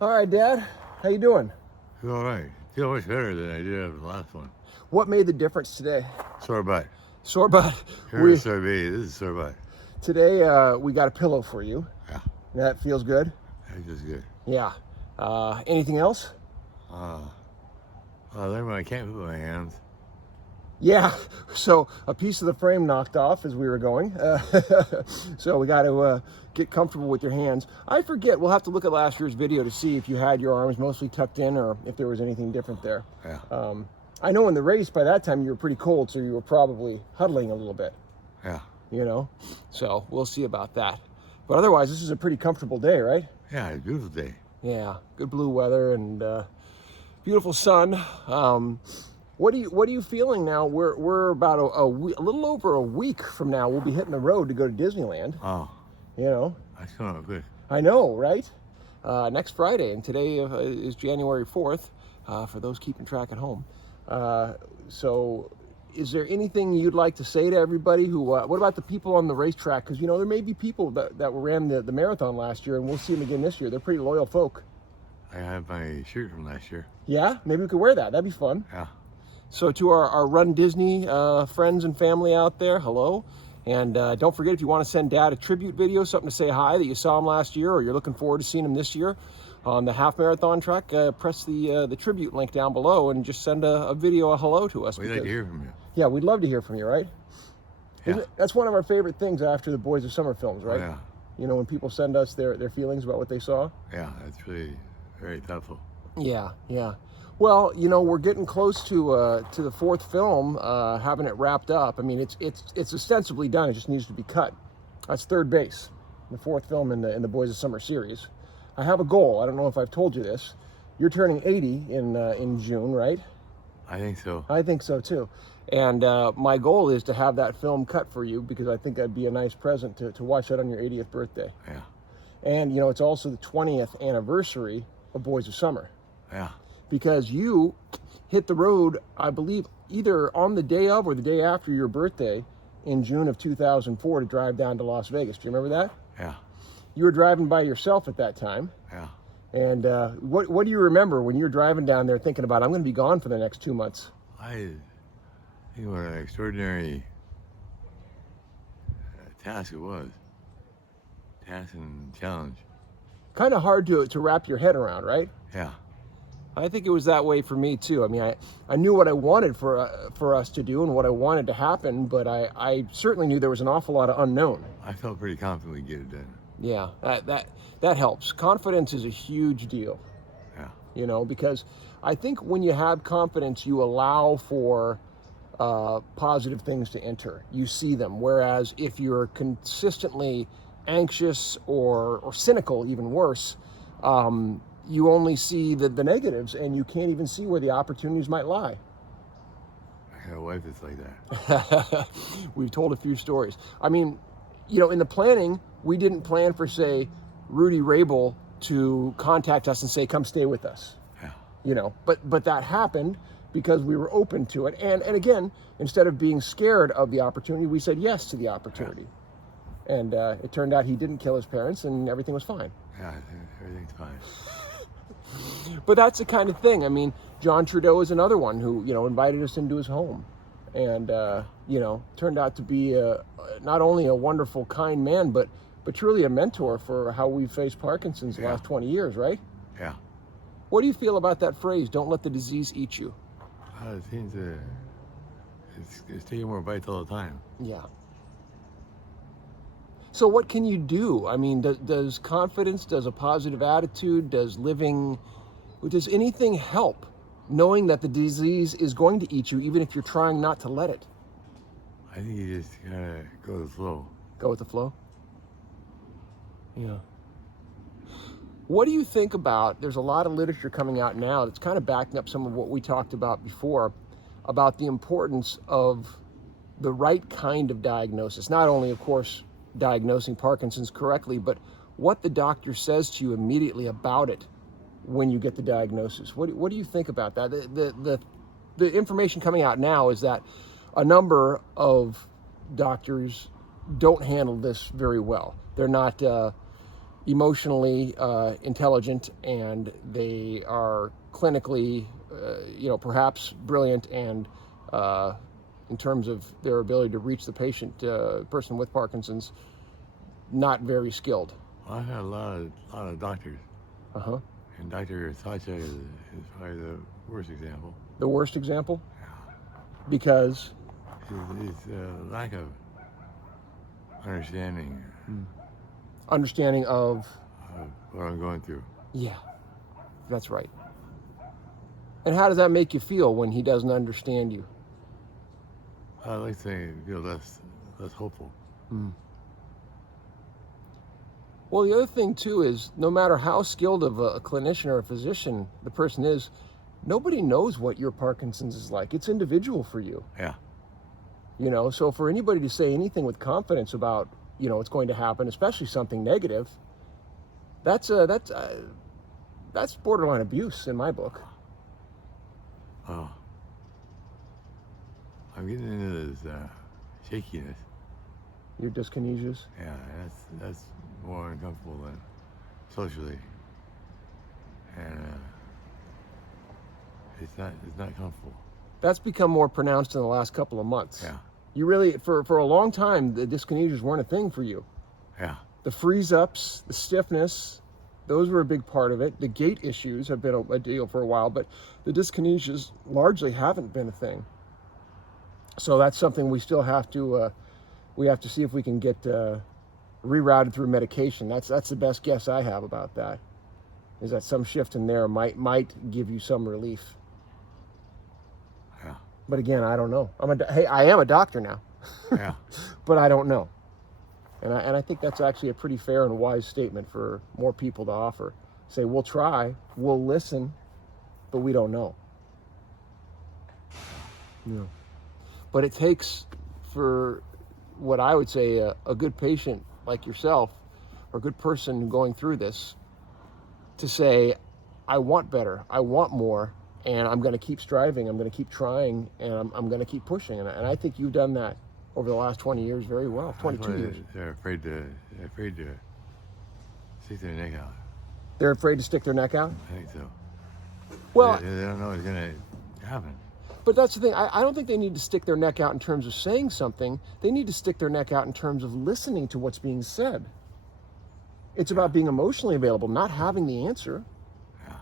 All right, Dad. How you doing? Feel all right. Feel much better than I did after the last one. What made the difference today? Sore butt. Sore butt. Here is sore baby. This is sore butt. Today we got a pillow for you. Yeah, That feels good. that's just good. Yeah. Anything else? Then when I can't put my hands, Yeah. So a piece of the frame knocked off as we were going. So we got to get comfortable with your hands. I forget. We'll have to look at last year's video to see if you had your arms mostly tucked in or if there was anything different there. yeah, I know in the race by that time you were pretty cold, so you were probably huddling a little bit. yeah, So we'll see about that. But otherwise, this is a pretty comfortable day, right? yeah. It's a beautiful day. Yeah, good blue weather and beautiful sun. What are you feeling now? We're about a little over a week from now. We'll be hitting the road to go to Disneyland. Oh, that's coming up quick. I know, right? Next Friday, and today is January 4th. For those keeping track at home. So, is there anything you'd like to say to everybody? What about the people on the racetrack? Because there may be people that ran the marathon last year, and we'll see them again this year. They're pretty loyal folk. I have my shirt from last year. Yeah, maybe we could wear that. That'd be fun. Yeah, So to our Run Disney friends and family out there, hello. And don't forget, if you want to send Dad a tribute video, something to say hi that you saw him last year or you're looking forward to seeing him this year on the half marathon track, press the tribute link down below and just send a video, a hello to us. we'd like to hear from you. Yeah, we'd love to hear from you, right? Yeah. That's one of our favorite things after the Boys of Summer films, right? Oh, You know, when people send us their feelings about what they saw. yeah. That's really very thoughtful. Yeah, yeah. Well, we're getting close to the fourth film, having it wrapped up. I mean, it's ostensibly done. It just needs to be cut. That's third base, the fourth film in the Boys of Summer series. I have a goal. I don't know if I've told you this. You're turning 80 in June, right? I think so. I think so too. And my goal is to have that film cut for you because I think that'd be a nice present to watch that on your 80th birthday. Yeah, And it's also the 20th anniversary of Boys of Summer. yeah. Because you hit the road, I believe, either on the day of or the day after your birthday in June of 2004 to drive down to Las Vegas. Do you remember that? Yeah, You were driving by yourself at that time. yeah. And what do you remember when you were driving down there thinking about, I'm going to be gone for the next 2 months? I think what an extraordinary task it was. Task and challenge. Kind of hard to wrap your head around, right? Yeah, I think it was that way for me too. I mean, I knew what I wanted for us to do and what I wanted to happen, but I certainly knew there was an awful lot of unknown. I felt pretty confident we'd get it done. Yeah, that helps. Confidence is a huge deal, Yeah, because I think when you have confidence, you allow for positive things to enter. You see them. Whereas if you're consistently anxious or cynical, even worse, you only see the negatives and you can't even see where the opportunities might lie. I got a wife that's like that. We've told a few stories. I mean, in the planning, we didn't plan for, say, Rudy Rabel to contact us and say, come stay with us. Yeah, But that happened because we were open to it. And again, instead of being scared of the opportunity, we said yes to the opportunity. And it turned out he didn't kill his parents and everything was fine. yeah. I think everything's fine. But that's the kind of thing. I mean, John Trudeau is another one who, invited us into his home and, turned out to be not only a wonderful, kind man, but truly a mentor for how we faced Parkinson's the last 20 years, right? Yeah. What do you feel about that phrase, don't let the disease eat you? It seems it's taking more bites all the time. Yeah. So what can you do? I mean, does confidence, does a positive attitude, does anything help knowing that the disease is going to eat you, even if you're trying not to let it? I think you just gotta go with the flow. Go with the flow? Yeah. What do you think about, there's a lot of literature coming out now that's kind of backing up some of what we talked about before, about the importance of the right kind of diagnosis. Not only, of course, diagnosing Parkinson's correctly, but what the doctor says to you immediately about it when you get the diagnosis. What do you think about that? The information coming out now is that a number of doctors don't handle this very well. They're not emotionally intelligent, and they are clinically, perhaps brilliant, and in terms of their ability to reach the person with Parkinson's, not very skilled. Well, I've had a lot of doctors, Uh huh. and Dr. Sacha is probably the worst example. The worst example, because His lack of understanding of of what I'm going through. yeah, that's right. And how does that make you feel when he doesn't understand you? I like to feel less hopeful. Well, the other thing too is, no matter how skilled of a clinician or a physician the person is, nobody knows what your Parkinson's is like. It's individual for you. Yeah. So for anybody to say anything with confidence about, what's going to happen, especially something negative, that's borderline abuse in my book. Oh. I'm getting into this shakiness. Your dyskinesias. Yeah, that's more uncomfortable than socially, and it's not comfortable. That's become more pronounced in the last couple of months. Yeah. You really, for a long time, the dyskinesias weren't a thing for you. Yeah. The freeze-ups, the stiffness, those were a big part of it. The gait issues have been a deal for a while, but the dyskinesias largely haven't been a thing. So that's something we still have to see if we can get rerouted through medication. That's the best guess I have about that, is that some shift in there might give you some relief. Yeah. But again, I don't know. I am a doctor now. Yeah. But I don't know. And I think that's actually a pretty fair and wise statement for more people to offer. Say, we'll try, we'll listen, but we don't know. Yeah. But it takes, for what I would say a good patient like yourself, or a good person going through this, to say, I want better, I want more, and I'm going to keep striving, I'm going to keep trying, and I'm going to keep pushing. And I think you've done that over the last 20 years very well, 22 years. They're afraid to stick their neck out. They're afraid to stick their neck out? I think so. Well, they don't know what's going to happen. But that's the thing. I don't think they need to stick their neck out in terms of saying something. They need to stick their neck out in terms of listening to what's being said. It's about being emotionally available, not having the answer. Yeah.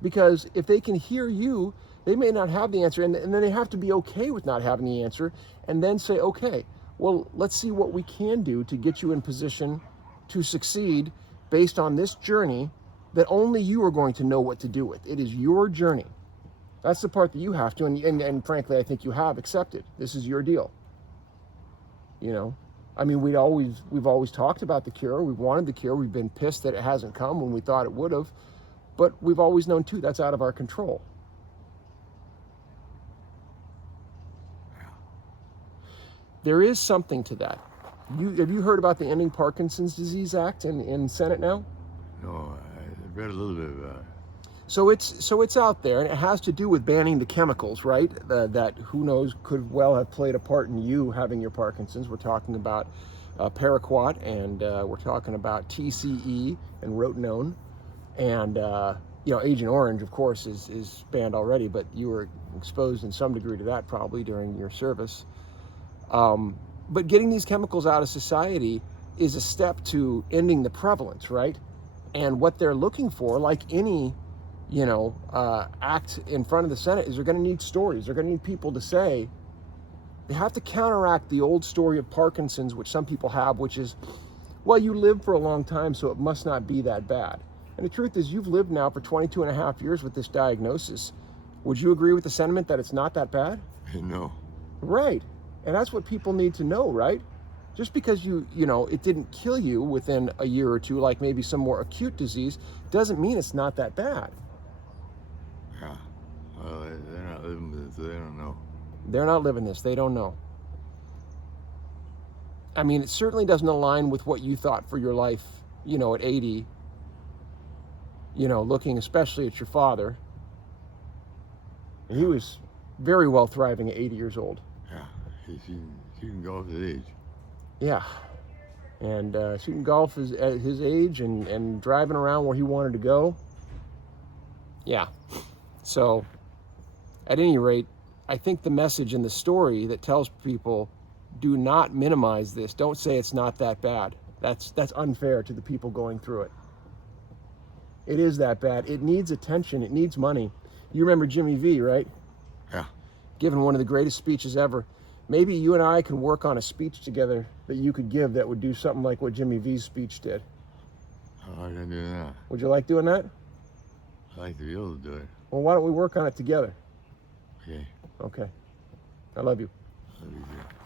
Because if they can hear you, they may not have the answer, and then they have to be okay with not having the answer, and then say, okay, well, let's see what we can do to get you in position to succeed based on this journey that only you are going to know what to do with. It is your journey. That's the part that you have to, and frankly, I think you have accepted. This is your deal. I mean, we've always talked about the cure. We've wanted the cure. We've been pissed that it hasn't come when we thought it would have, but we've always known too that's out of our control. There is something to that. Have you heard about the Ending Parkinson's Disease Act in Senate now? No, I read a little bit about it. So it's out there, and it has to do with banning the chemicals, right? That who knows could well have played a part in you having your Parkinson's. We're talking about paraquat, and we're talking about TCE and rotenone, and Agent Orange, of course, is banned already, but you were exposed in some degree to that probably during your service. But getting these chemicals out of society is a step to ending the prevalence, right? And what they're looking for, like any act in front of the Senate, is they're going to need stories. They're going to need people to say, they have to counteract the old story of Parkinson's, which some people have, which is, well, you lived for a long time, so it must not be that bad. And the truth is, you've lived now for 22 and a half years with this diagnosis. Would you agree with the sentiment that it's not that bad? No. Right. And that's what people need to know, right? Just because it didn't kill you within a year or two, like maybe some more acute disease, doesn't mean it's not that bad. Yeah. Well, they're not living with it, so they don't know. They're not living this. They don't know. I mean, it certainly doesn't align with what you thought for your life, at 80, looking especially at your father. He was very well thriving at 80 years old. Yeah. You can go up to age. Yeah. And shooting golf is at his age and driving around where he wanted to go. Yeah. So, at any rate, I think the message in the story that tells people, do not minimize this. Don't say it's not that bad. That's unfair to the people going through it. It is that bad. It needs attention. It needs money. You remember Jimmy V, right? Yeah. Giving one of the greatest speeches ever. Maybe you and I can work on a speech together that you could give that would do something like what Jimmy V's speech did. How are you gonna do that? Would you like doing that? I'd like to be able to do it. Well, why don't we work on it together? Okay. Okay. I love you. That'd be good.